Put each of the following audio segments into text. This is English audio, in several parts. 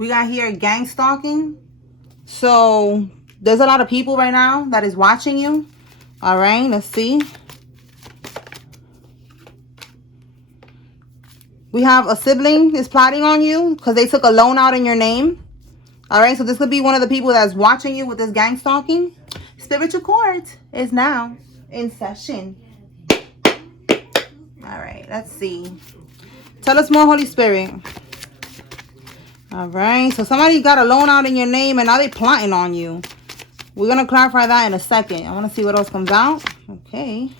We got here gang stalking. So there's a lot of people right now that is watching you. All right, let's see. We have a sibling is plotting on you because they took a loan out in your name. All right, so this could be one of the people that's watching you with this gang stalking. Spiritual court is now in session. All right, let's see. Tell us more, Holy Spirit. All right, so somebody got a loan out in your name and now they plotting on you. We're going to clarify that in a second. I want to see what else comes out. Okay.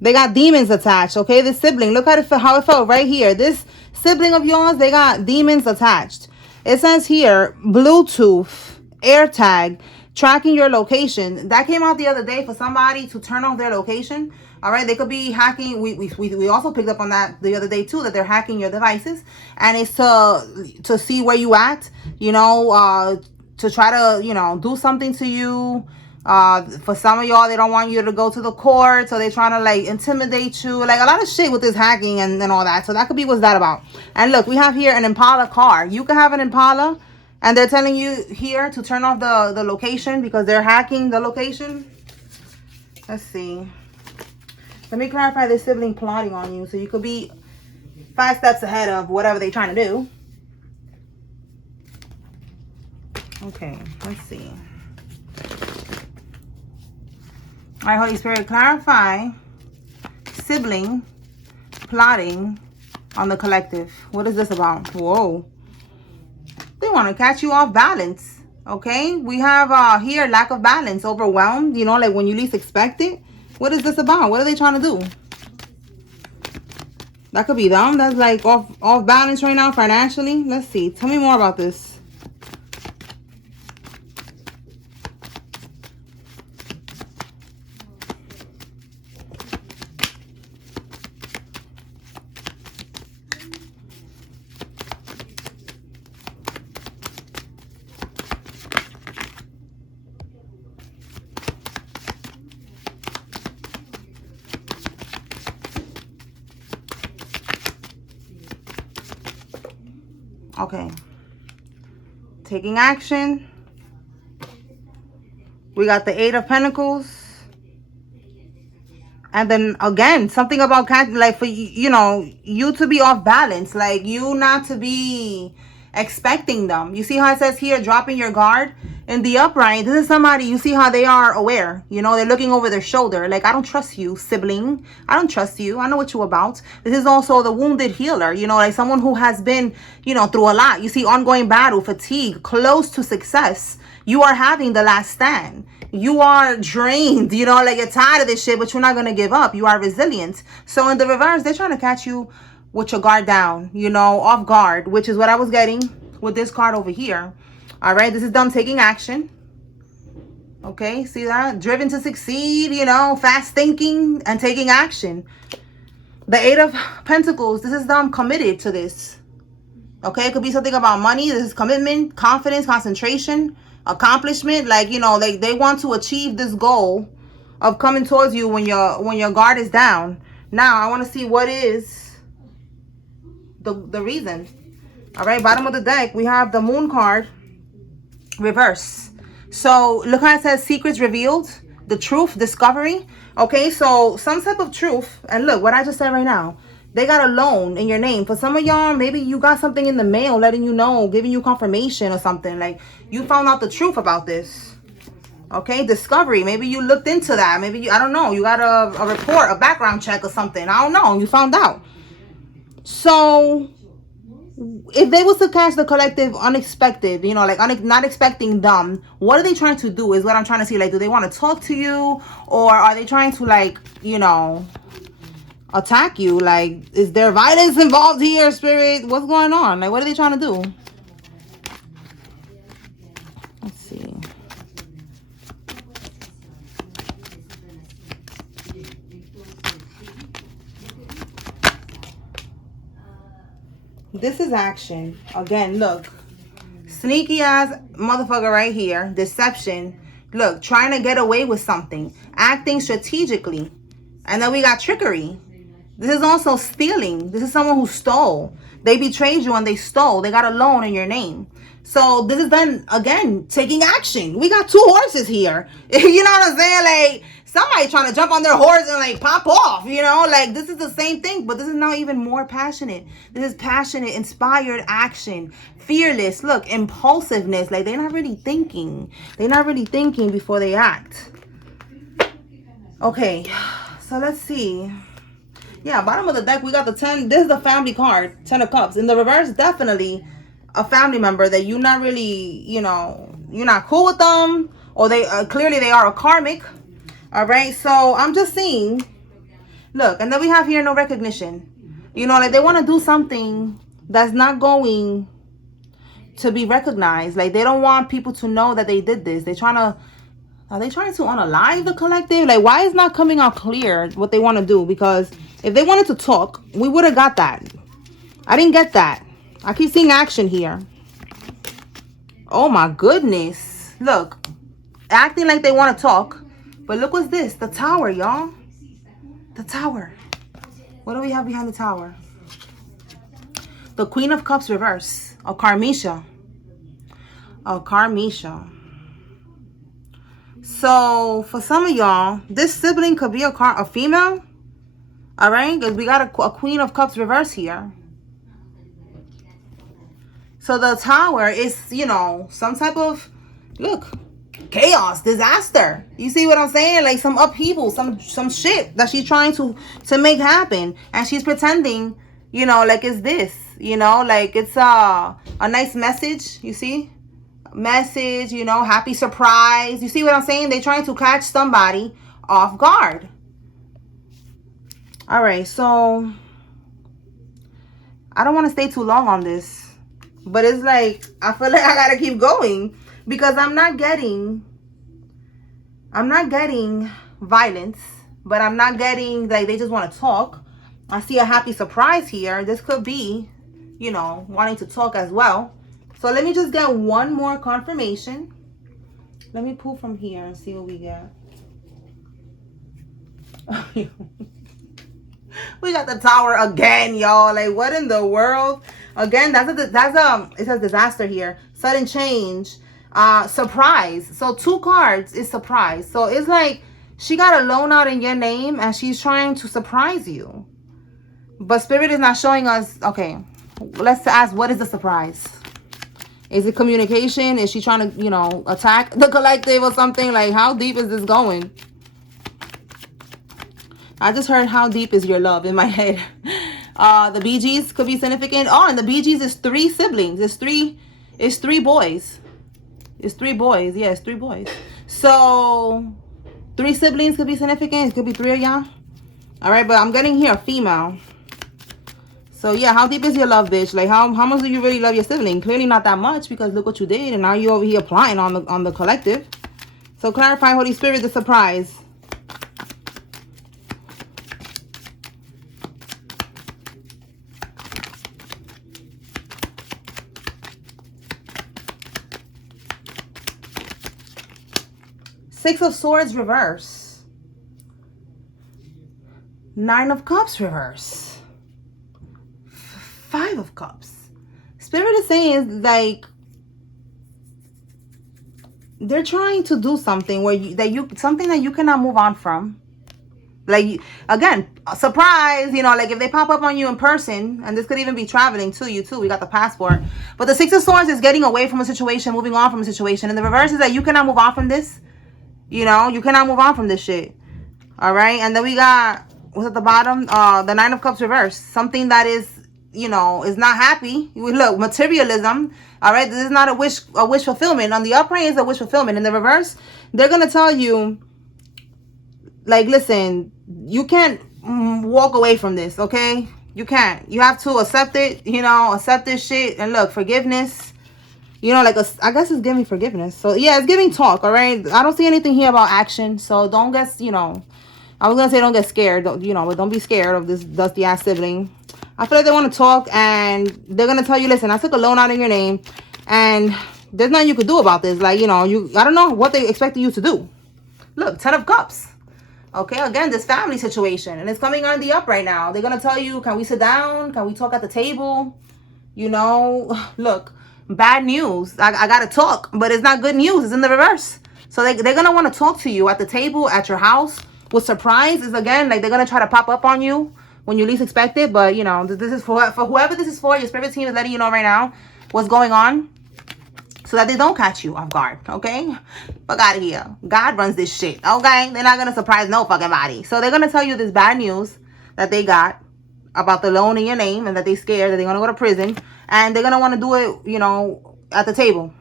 They got demons attached, okay? This sibling, look at it, how it felt right here. This sibling of yours, they got demons attached. It says here, Bluetooth, AirTag, tracking your location. That came out the other day for somebody to turn off their location. All right, they could be hacking. We also picked up on that the other day too, that they're hacking your devices. And it's to see where you at, you know, to try to, you know, do something to you. For some of y'all, they don't want you to go to the court, so they're trying to like intimidate you, like a lot of shit with this hacking and all that. So that could be what's that about. And look, we have here an Impala car. You can have an Impala, and they're telling you here to turn off the location because they're hacking the location. Let's see. Let me clarify this sibling plotting on you, so you could be 5 steps ahead of whatever they're trying to do. Okay, let's see. All right, Holy Spirit, clarify sibling plotting on the collective. What is this about? Whoa. They want to catch you off balance. Okay, we have here lack of balance, overwhelmed, you know, like when you least expect it. What is this about? What are they trying to do? That could be them. That's like off balance right now financially. Let's see. Tell me more about this. Okay. Taking action. We got the 8 of Pentacles. And then again, something about like for you know, you to be off balance, like you not to be expecting them. You see how it says here, dropping your guard in the upright. This is somebody, you see how they are aware, you know, they're looking over their shoulder. Like, I don't trust you, sibling. I don't trust you. I know what you're about. This is also the wounded healer, you know, like someone who has been, you know, through a lot. You see ongoing battle, fatigue, close to success. You are having the last stand. You are drained, you know, like you're tired of this shit, but you're not going to give up. You are resilient. So in the reverse, they're trying to catch you with your guard down, you know, off guard, which is what I was getting with this card over here. All right, this is them taking action. Okay, see that? Driven to succeed, you know, fast thinking and taking action. The 8 of Pentacles, this is them committed to this. Okay, it could be something about money. This is commitment, confidence, concentration, accomplishment. Like, you know, they want to achieve this goal of coming towards you when your guard is down. Now, I want to see what is the reason. All right, bottom of the deck, we have the Moon card, reverse. So look how it says secrets revealed, the truth, discovery. Okay, so some type of truth. And look what I just said right now. They got a loan in your name. For some of y'all, maybe you got something in the mail letting you know, giving you confirmation or something. Like you found out the truth about this. Okay, discovery. Maybe you looked into that. Maybe you, I don't know, you got a report, a background check or something. I don't know. You found out. So if they was to catch the collective unexpected, you know, like not expecting them, what are they trying to do is what I'm trying to see. Like, do they want to talk to you, or are they trying to, like, you know, attack you? Like, is there violence involved here, Spirit? What's going on? Like, what are they trying to do? Let's see. This is action. Again, look. Sneaky ass motherfucker right here. Deception. Look, trying to get away with something. Acting strategically. And then we got trickery. This is also stealing. This is someone who stole. They betrayed you and they stole. They got a loan in your name. So this is then, again, taking action. We got two horses here. You know what I'm saying? Like, somebody trying to jump on their horse and, like, pop off, you know? Like, this is the same thing, but this is now even more passionate. This is passionate, inspired action. Fearless. Look, impulsiveness. Like, they're not really thinking. They're not really thinking before they act. Okay, so let's see. Yeah, bottom of the deck, we got the 10. This is the family card, 10 of Cups. In the reverse, definitely a family member that you're not really, you know, you're not cool with them. Or they clearly they are a karmic. All right, so I'm just seeing. Look, and then we have here no recognition. You know, like they want to do something that's not going to be recognized. Like they don't want people to know that they did this. They're trying to... Are they trying to unalive the collective? Like, why is not coming out clear what they want to do? Because if they wanted to talk, we would have got that. I didn't get that. I keep seeing action here. Oh, my goodness. Look. Acting like they want to talk. But look what's this. The Tower, y'all. The Tower. What do we have behind the Tower? The Queen of Cups reverse. A Karmisha. A Karmisha. So, for some of y'all, this sibling could be a female. All right? Because we got a Queen of Cups reverse here. So, the Tower is, you know, some type of, look, chaos, disaster. You see what I'm saying? Like some upheaval, some shit that she's trying to make happen. And she's pretending, you know, like it's this. You know, like it's a nice message, you see? Message, you know, happy surprise. You see what I'm saying? They're trying to catch somebody off guard. All right, so I don't want to stay too long on this, but it's like I feel like I gotta keep going because I'm not getting violence, but I'm not getting like they just want to talk. I see a happy surprise here. This could be, you know, wanting to talk as well. So let me just get one more confirmation. Let me pull from here and see what we get. We got the Tower again, y'all. Like, what in the world? Again, it says disaster here. Sudden change. Surprise. So 2 cards is surprise. So it's like she got a loan out in your name and she's trying to surprise you. But Spirit is not showing us. Okay, let's ask, what is the surprise? Is it communication? Is she trying to, you know, attack the collective or something? Like, how deep is this going? I just heard how deep is your love in my head. The BGs could be significant. Oh, and the BGs is 3 siblings. It's three boys. It's 3 boys. Yeah, it's 3 boys. So 3 siblings could be significant. It could be 3 of y'all. All right, but I'm getting here a female. So yeah, how deep is your love, bitch? Like how much do you really love your sibling? Clearly not that much, because look what you did, and now you over here applying on the collective. So clarify, Holy Spirit, the surprise. Six of Swords reverse. 9 of Cups reverse. 5 of Cups. Spirit is saying, like, they're trying to do something where something that you cannot move on from. Like, again, a surprise, you know, like if they pop up on you in person, and this could even be traveling to you too. We got the passport. But the 6 of Swords is getting away from a situation, moving on from a situation. And the reverse is that you cannot move on from this. You know, you cannot move on from this shit. All right. And then we got, what's at the bottom? The 9 of Cups reverse. Something that is, you know, is not happy. Look, materialism. All right, this is not a wish fulfillment. On the upright is a wish fulfillment. In the reverse, they're gonna tell you, like, listen, you can't walk away from this. Okay, you can't. You have to accept it. You know, accept this shit. And look, forgiveness. You know, like I guess it's giving forgiveness. So yeah, it's giving talk. All right, I don't see anything here about action. So don't get, you know, I was gonna say don't get scared. Don't, you know, but don't be scared of this dusty ass sibling. I feel like they want to talk, and they're going to tell you, listen, I took a loan out in your name, and there's nothing you could do about this. Like, you know, I don't know what they expected you to do. Look, 10 of Cups. Okay, again, this family situation, and it's coming on the up right now. They're gonna tell you, can we sit down? Can we talk at the table? You know, look, bad news. I gotta talk, but it's not good news. It's in the reverse. So they're gonna want to talk to you at the table, at your house. What surprise is, again, like they're gonna try to pop up on you when you least expect it. But you know, this is for whoever this is for. Your spirit team is letting you know right now what's going on, so that they don't catch you off guard, okay? Fuck out of here. God runs this shit, okay? They're not gonna surprise no fucking body. So they're gonna tell you this bad news that they got about the loan in your name, and that they're scared that they're gonna go to prison, and they're gonna want to do it, you know, at the table.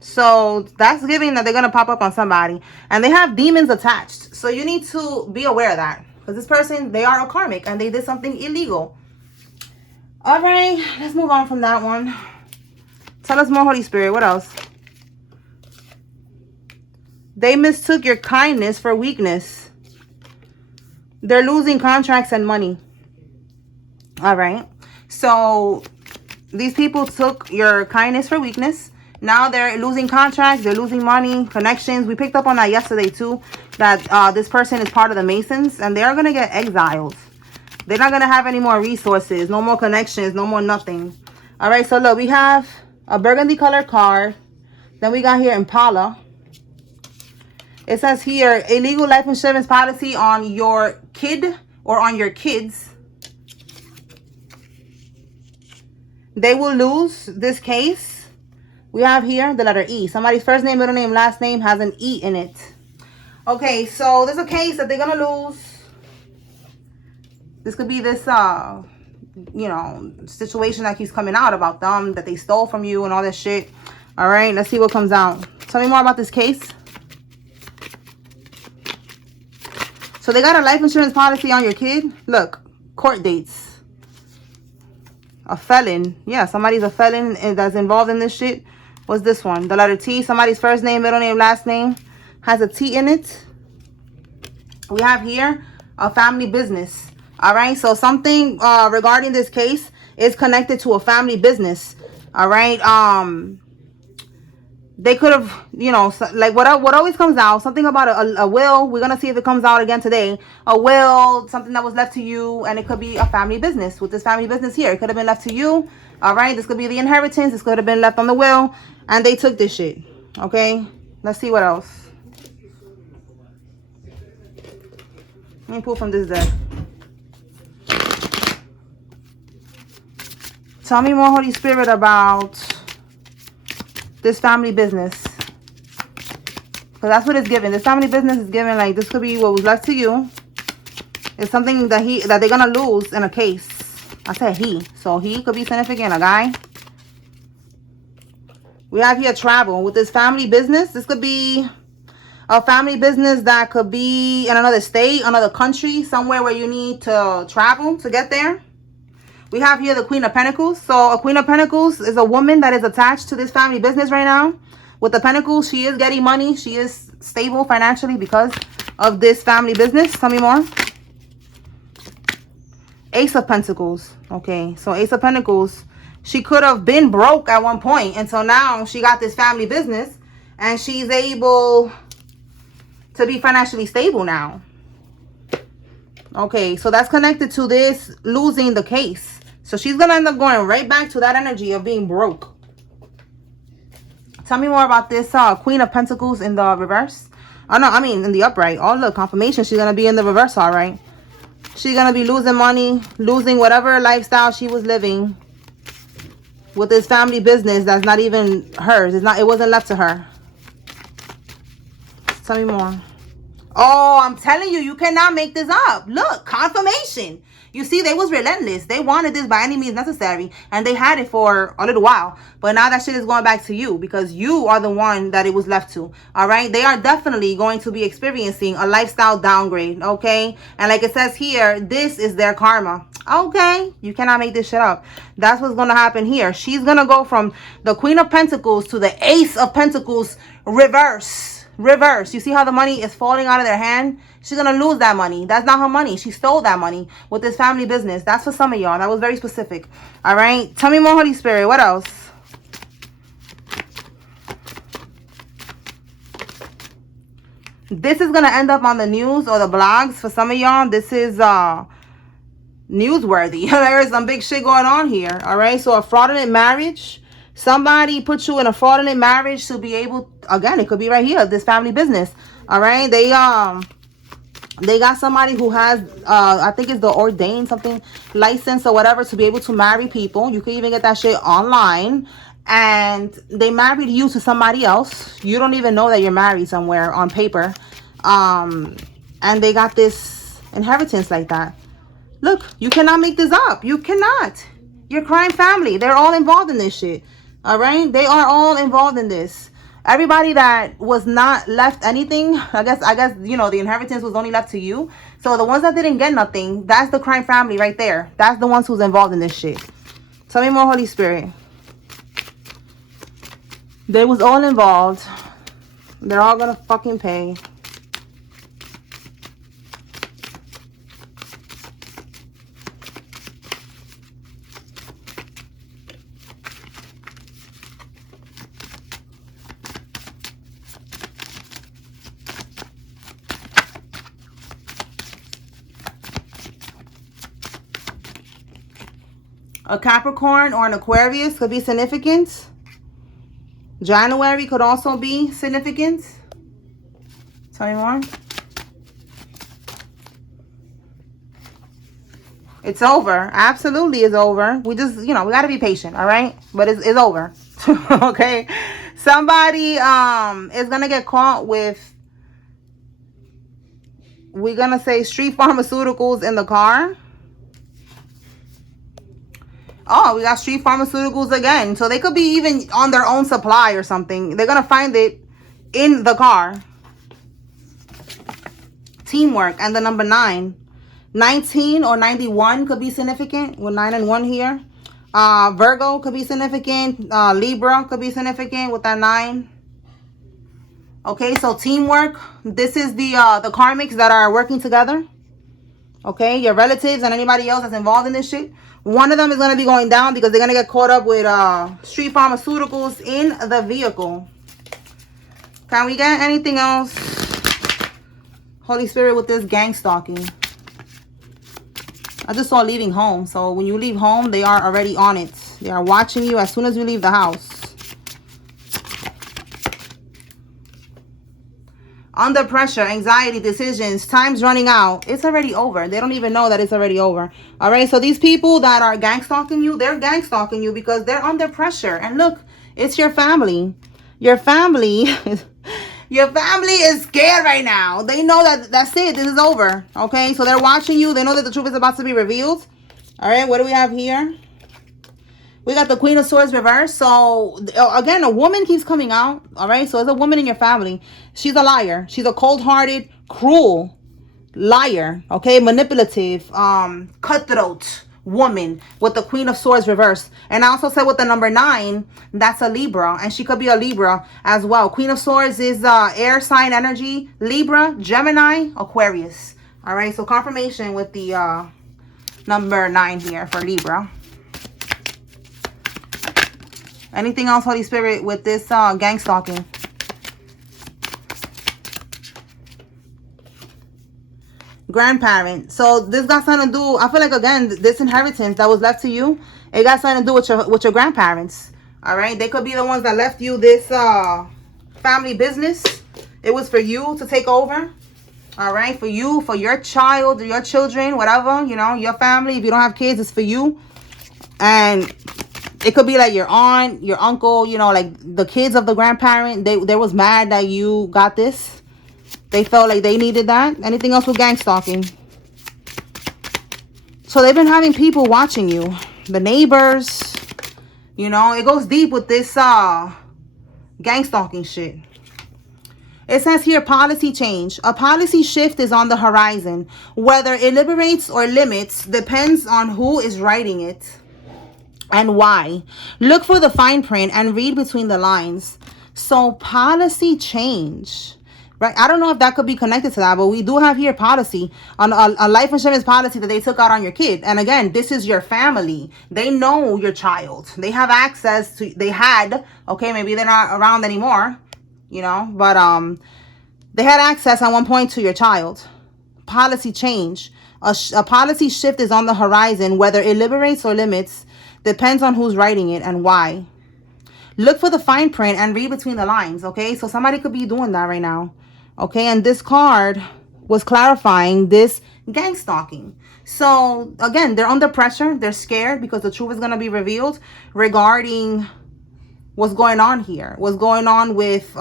So that's giving that they're gonna pop up on somebody, and they have demons attached. So you need to be aware of that, because this person, they are a karmic and they did something illegal. All right, let's move on from that one. Tell us more, Holy Spirit. What else? They mistook your kindness for weakness. They're losing contracts and money. All right. So these people took your kindness for weakness. Now they're losing contracts. They're losing money, connections. We picked up on that yesterday too, that this person is part of the Masons, and they are going to get exiled. They're not going to have any more resources, no more connections, no more nothing. All right. So look, we have a burgundy color card. Then we got here Impala. It says here, illegal life insurance policy on your kid or on your kids. They will lose this case. We have here the letter E. Somebody's first name, middle name, last name has an E in it. Okay, so there's a case that they're going to lose. This could be this, you know, situation that keeps coming out about them, that they stole from you and all this shit. All right, let's see what comes out. Tell me more about this case. So they got a life insurance policy on your kid. Look, court dates. A felon. Yeah, somebody's a felon that's involved in this shit. What's this one? The letter T. Somebody's first name, middle name, last name has a T in it. We have here a family business. All right. So something regarding this case is connected to a family business. All right. They could have, you know, like what always comes out, something about a will. We're going to see if it comes out again today. A will, something that was left to you, and it could be a family business. With this family business here, it could have been left to you. All right, this could be the inheritance. This could have been left on the will, and they took this shit. Okay, let's see what else. Let me pull from this deck. Tell me more, Holy Spirit, about this family business, because that's what it's given. This family business is given, like, this could be what was left to you. It's something that they're gonna lose in a case. I said he, so he could be significant, a guy. We have here travel with this family business. This could be a family business that could be in another state, another country, somewhere where you need to travel to get there. We have here the Queen of Pentacles. So a Queen of Pentacles is a woman that is attached to this family business right now. With the Pentacles, she is getting money. She is stable financially because of this family business. Tell me more. Ace of Pentacles. Okay, so Ace of Pentacles. She could have been broke at one point until now she got this family business, and she's able to be financially stable now. Okay, so that's connected to this losing the case. So she's going to end up going right back to that energy of being broke. Tell me more about this Queen of Pentacles in the reverse. Oh, no, I mean in the upright. Oh, look, confirmation. She's going to be in the reverse, all right. She's going to be losing money, losing whatever lifestyle she was living with this family business that's not even hers. It wasn't left to her. Tell me more. Oh, I'm telling you, you cannot make this up. Look, confirmation. You see, they was relentless. They wanted this by any means necessary, and they had it for a little while. But now that shit is going back to you, because you are the one that it was left to. All right? They are definitely going to be experiencing a lifestyle downgrade, okay? And like it says here, this is their karma. Okay? You cannot make this shit up. That's what's going to happen here. She's going to go from the Queen of Pentacles to the Ace of Pentacles reverse. You see how the money is falling out of their hand? She's gonna lose that money. That's not her money. She stole that money with this family business. That's for some of y'all. That was very specific. All right, tell me more, Holy Spirit. What else? This is going to end up on the news or the blogs. For some of y'all, this is newsworthy. There's some big shit going on here. All right. So a fraudulent marriage. Somebody put you in a fraudulent marriage to be able, again, it could be right here, this family business. All right. They got somebody who has, I think it's the ordained something license or whatever to be able to marry people. You can even get that shit online. And they married you to somebody else. You don't even know that you're married somewhere on paper. And they got this inheritance like that. Look, you cannot make this up. You cannot. Your crime family, they're all involved in this shit. All right? They are all involved in this. Everybody that was not left anything, I guess, you know, the inheritance was only left to you. So the ones that didn't get nothing, that's the crime family right there. That's the ones who's involved in this shit. Tell me more, Holy Spirit. They was all involved. They're all gonna fucking pay. A Capricorn or an Aquarius could be significant. January could also be significant. Tell me more. It's over. Absolutely it's over. We just, you know, we got to be patient, all right? But it's over. Okay? Somebody is going to get caught with, we're going to say, street pharmaceuticals in the car. Oh, we got street pharmaceuticals again. So they could be even on their own supply or something. They're going to find it in the car. Teamwork. And the number 9. 19 or 91 could be significant. With 9 and 1 here. Virgo could be significant. Libra could be significant with that 9. Okay, so teamwork. This is the karmics that are working together. Okay, your relatives and anybody else that's involved in this shit. One of them is going to be going down because they're going to get caught up with street pharmaceuticals in the vehicle. Can we get anything else? Holy Spirit with this gang stalking. I just saw leaving home. So when you leave home, they are already on it. They are watching you as soon as you leave the house. Under pressure, anxiety, decisions, time's running out. It's already over. They don't even know that it's already over. All right, so these people that are gang stalking you, they're gang stalking you because they're under pressure. And look, it's your family. Your family, your family is scared right now. They know that that's it. This is over. Okay, so they're watching you. They know that the truth is about to be revealed. All right, what do we have here? We got the Queen of Swords reversed. So, again, a woman keeps coming out. All right? So, it's a woman in your family. She's a liar. She's a cold-hearted, cruel liar. Okay? Manipulative, cutthroat woman with the Queen of Swords reversed. And I also said with the number 9, that's a Libra. And she could be a Libra as well. Queen of Swords is air sign energy. Libra, Gemini, Aquarius. All right? So, confirmation with the number 9 here for Libra. Anything else, Holy Spirit, with this gang stalking? Grandparent. So this got something to do, I feel like, again, this inheritance that was left to you, it got something to do with your grandparents. All right? They could be the ones that left you this family business. It was for you to take over. All right? For you, for your child, your children, whatever, you know, your family. If you don't have kids, it's for you. And it could be like your aunt, your uncle, you know, like the kids of the grandparent. They was mad that you got this. They felt like they needed that. Anything else with gang stalking? So they've been having people watching you. The neighbors. You know, it goes deep with this gang stalking shit. It says here, policy change. A policy shift is on the horizon. Whether it liberates or limits depends on who is writing it. And why? Look for the fine print and read between the lines. So policy change, right? I don't know if that could be connected to that, but we do have here policy on a life insurance policy that they took out on your kid. And again, this is your family. They know your child. They have access to, they had, okay, maybe they're not around anymore, you know, but They had access at one point to your child. Policy change. A policy shift is on the horizon. Whether it liberates or limits depends on who's writing it and why. Look for the fine print and read between the lines, okay? So somebody could be doing that right now, okay? And this card was clarifying this gang stalking. So again, they're under pressure. They're scared because the truth is going to be revealed regarding what's going on here. What's going on with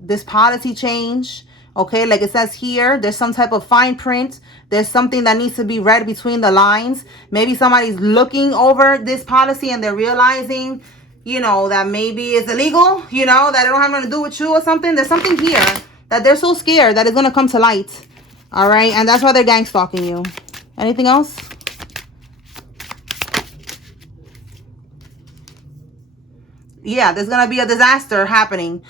this policy change. Okay, like it says here, there's some type of fine print. There's something that needs to be read between the lines. Maybe somebody's looking over this policy and they're realizing, you know, that maybe it's illegal, you know, that it don't have nothing to do with you or something. There's something here that they're so scared that it's going to come to light. All right, and that's why they're gang stalking you. Anything else? Yeah, there's going to be a disaster happening.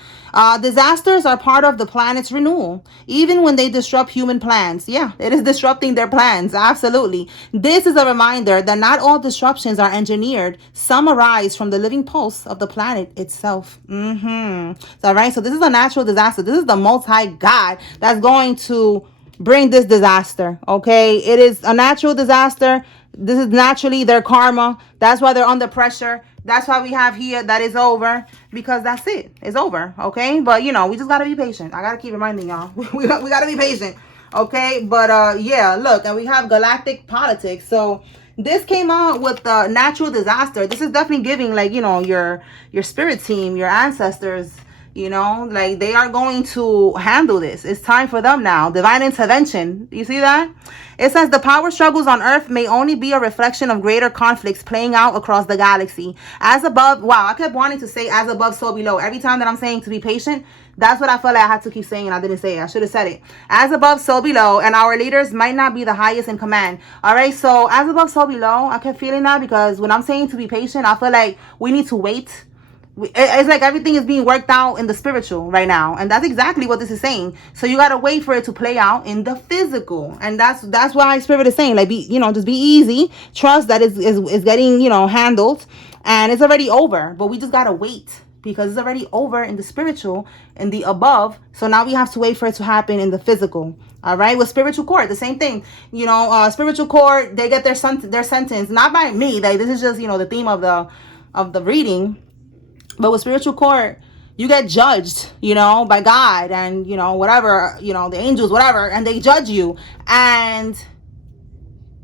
Disasters are part of the planet's renewal, even when they disrupt human plans. Yeah, it is disrupting their plans. Absolutely. This is a reminder that not all disruptions are engineered. Some arise from the living pulse of the planet itself. All right. So this is a natural disaster. This is the Most High God that's going to bring this disaster. Okay. It is a natural disaster. This is naturally their karma. That's why they're under pressure. That's why we have here that it's over, because that's it. It's over, okay? But, you know, we just got to be patient. I got to keep reminding y'all. we got to be patient, okay? But, yeah, look, and we have galactic politics. So this came out with the natural disaster. This is definitely giving, like, you know, your spirit team, your ancestors, you know, like they are going to handle this. It's time for them now. Divine intervention. You see that? It says the power struggles on Earth may only be a reflection of greater conflicts playing out across the galaxy. As above, wow, I kept wanting to say as above, so below. Every time that I'm saying to be patient, that's what I felt like I had to keep saying and I didn't say it. I should have said it. As above, so below. And our leaders might not be the highest in command. All right, so as above, so below. I kept feeling that because when I'm saying to be patient, I feel like we need to wait. It's like everything is being worked out in the spiritual right now, and that's exactly what this is saying. So you got to wait for it to play out in the physical, and that's why spirit is saying, like, be, you know, just be easy, trust that is getting, you know, handled, and it's already over, but we just got to wait because it's already over in the spiritual, in the above. So now we have to wait for it to happen in the physical. All right, with spiritual court, the same thing. You know, spiritual court, they get their sentence not by me. Like, this is just, you know, the theme of the reading. But with spiritual court, you get judged, you know, by God and, you know, whatever, you know, the angels, whatever, and they judge you. And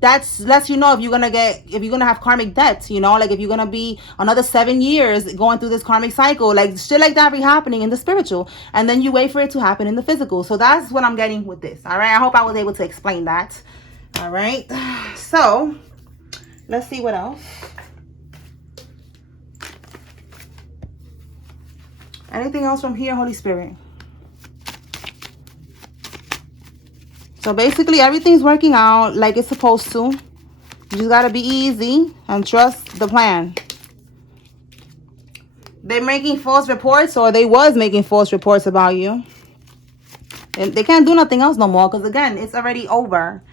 that's lets you know if you're going to have karmic debts, you know, like if you're going to be another 7 years going through this karmic cycle, like shit like that be happening in the spiritual. And then you wait for it to happen in the physical. So that's what I'm getting with this. All right. I hope I was able to explain that. All right. So let's see what else. Anything else from here, Holy Spirit? So basically, everything's working out like it's supposed to. You just got to be easy and trust the plan. They're making false reports, or they was making false reports about you. And they can't do nothing else no more because, again, it's already over.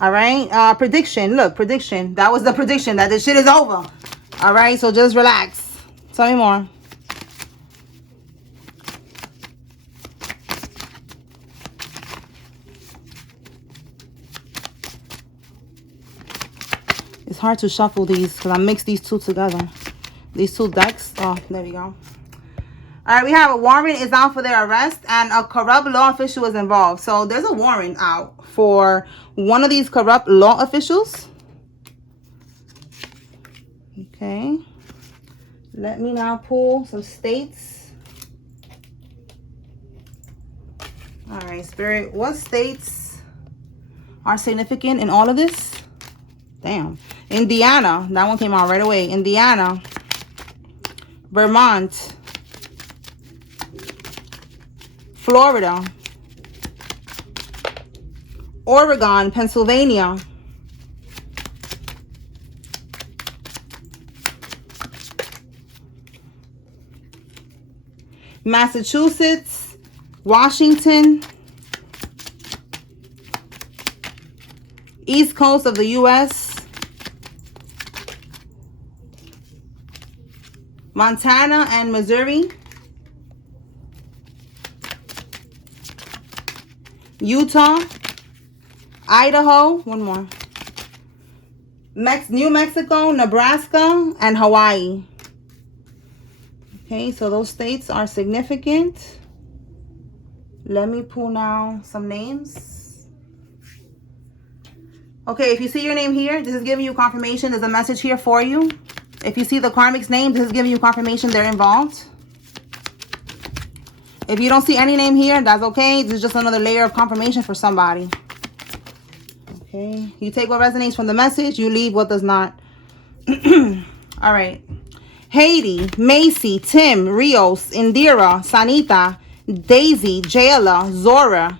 All right? Prediction. Look, prediction. That was the prediction that this shit is over. All right? So just relax. Tell me more. It's hard to shuffle these because I mixed these two together. These two decks. Oh, there we go. All right, we have a warrant is out for their arrest and a corrupt law official is involved. So there's a warrant out for one of these corrupt law officials. Okay. Let me now pull some states. All right, Spirit. What states are significant in all of this? Damn. Indiana. That one came out right away. Indiana. Vermont. Florida. Oregon. Pennsylvania. Massachusetts. Washington. East Coast of the U.S. Montana and Missouri. Utah, Idaho, one more. New Mexico, Nebraska, and Hawaii. Okay, so those states are significant. Let me pull now some names. Okay, if you see your name here, this is giving you confirmation. There's a message here for you. If you see the karmic's name, this is giving you confirmation they're involved. If you don't see any name here, that's okay. This is just another layer of confirmation for somebody. Okay, you take what resonates from the message, you leave what does not. All right. Haiti, Macy, Tim, Rios, Indira, Sanita, Daisy, Jayla, Zora,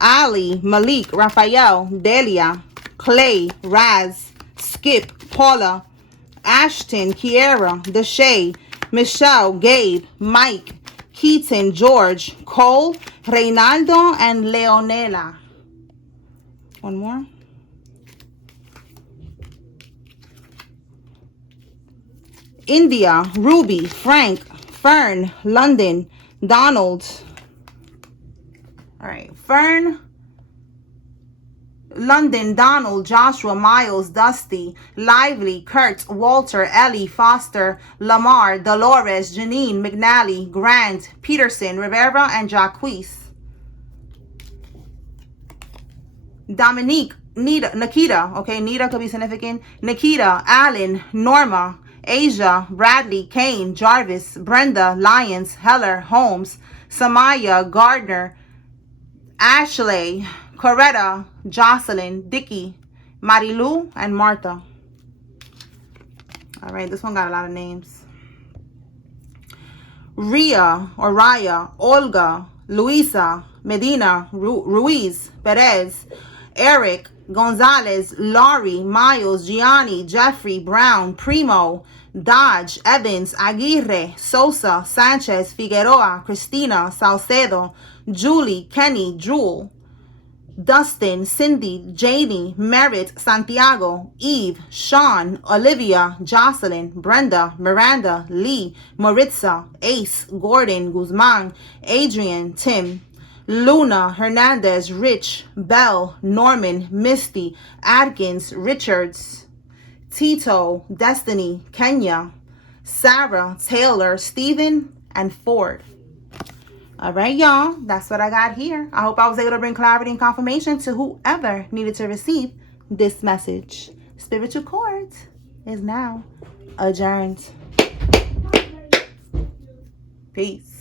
Ali, Malik, Raphael, Delia, Clay, Raz, Skip, Paula, Ashton, Kiera, Deshay, Michelle, Gabe, Mike, Keaton, George, Cole, Reynaldo, and Leonela. One more. India, Ruby, Frank, Fern, London, Donald. All right, Fern, London, Donald, Joshua, Miles, Dusty, Lively, Kurt, Walter, Ellie, Foster, Lamar, Dolores, Janine, McNally, Grant, Peterson, Rivera, and Jacquees. Dominique, Nikita, okay, Nita could be significant. Nikita, Allen, Norma, Asia, Bradley, Kane, Jarvis, Brenda, Lyons, Heller, Holmes, Samaya, Gardner, Ashley, Coretta, Jocelyn, Dicky, Marilu, and Martha. All right, this one got a lot of names. Ria, or Raya, Olga, Luisa, Medina, Ruiz, Perez, Eric, Gonzalez, Laurie, Miles, Gianni, Jeffrey, Brown, Primo, Dodge, Evans, Aguirre, Sosa, Sanchez, Figueroa, Cristina, Salcedo, Julie, Kenny, Jewel, Dustin, Cindy, Janie, Merritt, Santiago, Eve, Sean, Olivia, Jocelyn, Brenda, Miranda, Lee, Maritza, Ace, Gordon, Guzman, Adrian, Tim, Luna, Hernandez, Rich, Bell, Norman, Misty, Adkins, Richards, Tito, Destiny, Kenya, Sarah, Taylor, Stephen, and Ford. All right, y'all. That's what I got here. I hope I was able to bring clarity and confirmation to whoever needed to receive this message. Spiritual Court is now adjourned. Peace.